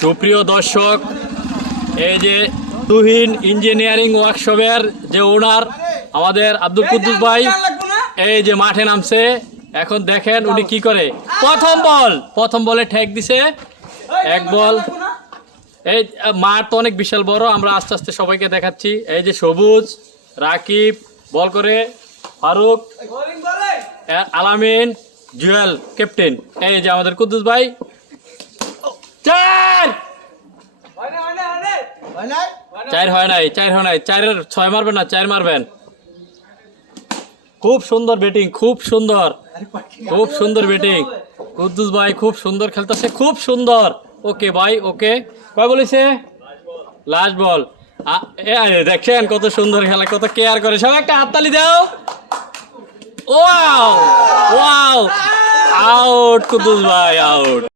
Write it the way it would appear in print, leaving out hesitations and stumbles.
সুপ্রিয় দর্শক, এই যে তুহিন ইঞ্জিনিয়ারিং ওয়ার্কশপের যে ওনার আমাদের আব্দুল কুদ্দুস ভাই এই যে মাঠে নামছে। এখন দেখেন উনি কি করে। প্রথম বলে ঠেক দিছে, এক বল। এই মাঠ তো অনেক বিশাল বড়, আমরা আস্তে আস্তে সবাইকে দেখাচ্ছি। এই যে সবুজ, রাকিব বল করে, ফারুক, আলামিন, জুয়েল ক্যাপ্টেন, এই যে আমাদের কুদ্দুস ভাই। চার হয় নাই, চারের ছয় মারবেন না, চার মারবেন। খুব সুন্দর ব্যাটিং, খুব সুন্দর ব্যাটিং। কুদ্দুস ভাই খুব সুন্দর খেলতেছে, খুব সুন্দর। ওকে ভাই, ওকে। কয় বলেছে? লাস্ট বল। দেখছেন কত সুন্দর খেলা, কত কেয়ার করে। সবাই একটা হাততালি দাও। ওয়াও, আউট কুদ্দুস ভাই, আউট।